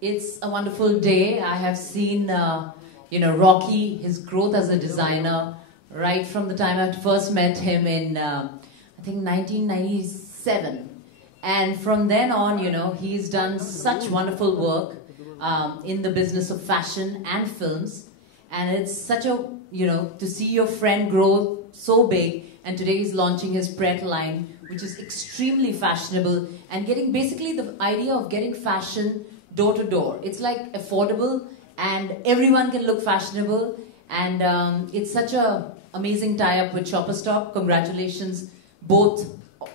It's a wonderful day. I have seen, Rocky, his growth as a designer, right from the time I first met him in, I think, 1997. And from then on, he's done such wonderful work in the business of fashion and films. And it's such a, to see your friend grow so big. And today he's launching his Pret line, which is extremely fashionable and getting basically the idea of getting fashion door to door. It's like affordable and everyone can look fashionable. And it's such a amazing tie-up with Shopper Stop. Congratulations, both,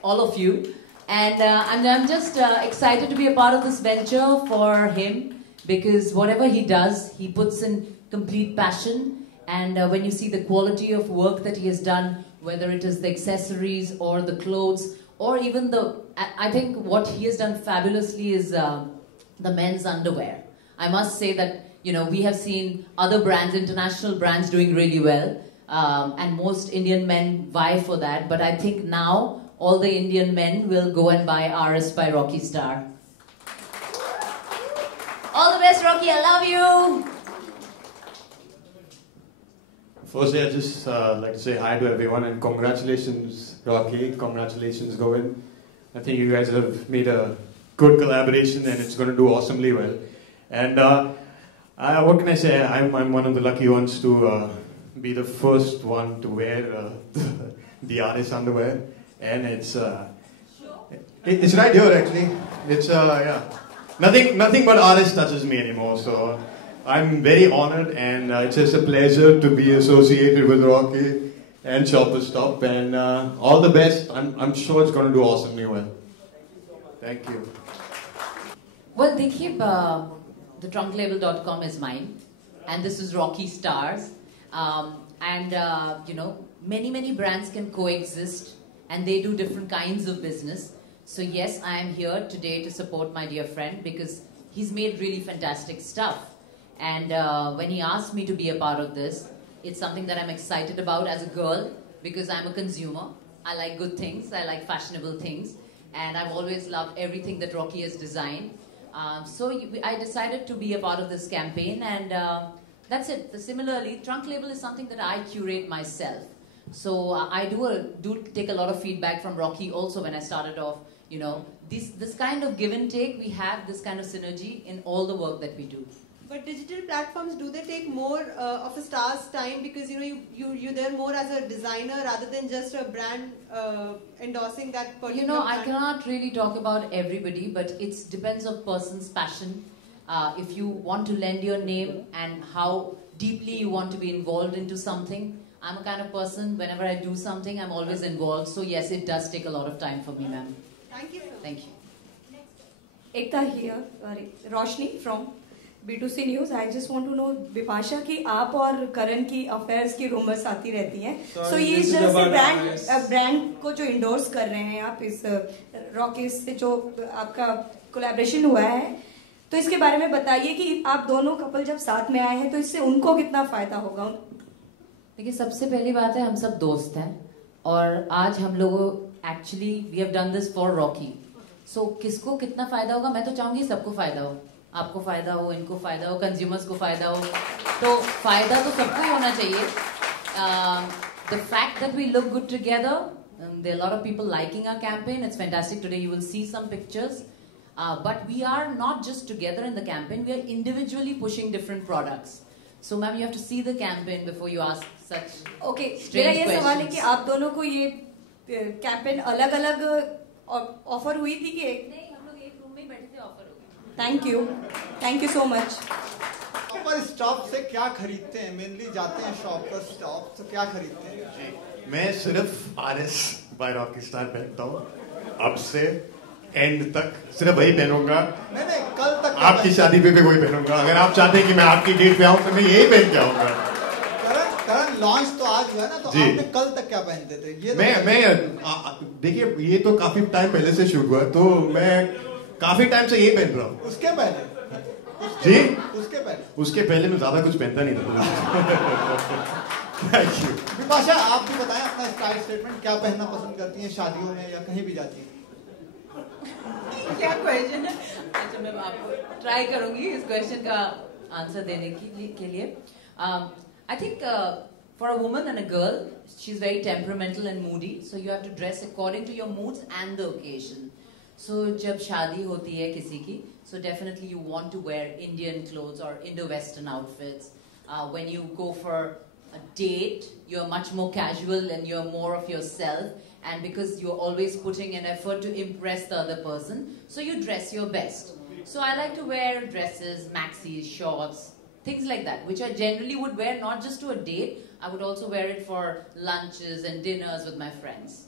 all of you. And I'm just excited to be a part of this venture for him, because whatever he does, he puts in complete passion. And when you see the quality of work that he has done, whether it is the accessories or the clothes, or even I think what he has done fabulously is the men's underwear. I must say that, we have seen other brands, international brands, doing really well. And most Indian men vie for that. But I think now all the Indian men will go and buy RS by Rocky Star. All the best, Rocky. I love you. Firstly, I'd just like to say hi to everyone and congratulations, Rocky. Congratulations, Govind. I think you guys have made a good collaboration and it's going to do awesomely well. And what can I say? I'm one of the lucky ones to be the first one to wear the RS underwear. And it's right here actually. It's yeah. Nothing but RS touches me anymore. So I'm very honored, and it's just a pleasure to be associated with Rocky and Shopper Stop. And all the best. I'm sure it's going to do awesomely well. Thank you. Well, Dekhib, the trunklabel.com is mine, and this is Rocky Stars. Many brands can coexist, and they do different kinds of business. So yes, I am here today to support my dear friend, because he's made really fantastic stuff. And when he asked me to be a part of this, it's something that I'm excited about as a girl, because I'm a consumer. I like good things, I like fashionable things, and I've always loved everything that Rocky has designed. So I decided to be a part of this campaign, and that's it. Similarly, Trunk Label is something that I curate myself. So I do take a lot of feedback from Rocky also when I started off. This kind of give and take, we have this kind of synergy in all the work that we do. But digital platforms, do they take more of a star's time, because you're there more as a designer rather than just a brand endorsing that particular brand? I cannot really talk about everybody, but it depends on person's passion. If you want to lend your name and how deeply you want to be involved into something. I'm a kind of person, whenever I do something, I'm always involved. So yes, it does take a lot of time for me, ma'am. Thank you. Thank you. Ekta here, Roshni from B2C News. I just want to know, Bipasha, कि आप और करण की affairs की rumors आती रहती हैं. So ये just brand को जो endorse कर रहे हैं आप इस Rocky से जो आपका collaboration हुआ है, तो इसके बारे में बताइए कि आप दोनों कपल जब साथ में आए हैं तो इससे उनको कितना फायदा होगा? देखिए, सबसे पहली बात है, हम सब दोस्त हैं और आज हम लोगों actually we have done this for Rocky. So किसको कितना फायदा होगा? मैं तो चाहूंगी सबको फायदा हो. आपको फायदा हो, इनको फायदा हो, कंज्यूमर्स को फायदा हो. तो फायदा तो सबको ही होना चाहिए. The fact that we look good together, there are a lot of people liking our campaign. It's fantastic. Today you will see some pictures. But we are not just together in the campaign. We are individually pushing different products. So, ma'am, you have to see the campaign before you ask such मेरा ये सवाल है कि आप दोनों को ये campaign अलग-अलग ऑफर हुई थी कि एक? नहीं, हम लोग एक रूम में बैठे थे, ऑफर हो गया. Thank you so much. Shopper stop से क्या खरीदते हैं? मेनली जाते हैं शॉपर स्टॉप से, क्या खरीदते हैं? मैं सिर्फ RS बाय रॉकी स्टार पहनता हूँ. अब से एंड तक सिर्फ वही पहनूंगा. नहीं, कल तक आपकी शादी पे भी वही पहनूंगा. अगर आप चाहते हैं कि मैं आपकी डेट पे आऊँ तो मैं यही पहन के आऊंगा. करण लॉन्च तो आज हुआ ना, तो आपने कल तक क्या पहनते थे? ये मैं देखिए, ये तो काफी टाइम पहले से शूट हुआ, तो मैं काफी टाइम से यही पहन रहा हूँ. उसके पहले उसके पहले मैं ज्यादा कुछ पहनता नहीं था. Thank you. बिपाशा, आप भी बताएं अपना स्टाइल स्टेटमेंट. क्या पहनना पसंद करती हैं शादियों में या कहीं भी जाती हैं? क्या क्वेश्चन है. अच्छा मैं आपको ट्राई करूंगी इस क्वेश्चन का आंसर देने के लिए. I think for a woman and a girl, she's very temperamental and moody, so you have to dress according to your moods and the occasion. So जब शादी होती है किसी की, so definitely you want to wear Indian clothes or Indo-Western outfits. When you go for a date, you're much more casual and you're more of yourself, and because you're always putting an effort to impress the other person, so you dress your best. So I like to wear dresses, maxis, shorts, things like that, which I generally would wear not just to a date, I would also wear it for lunches and dinners with my friends.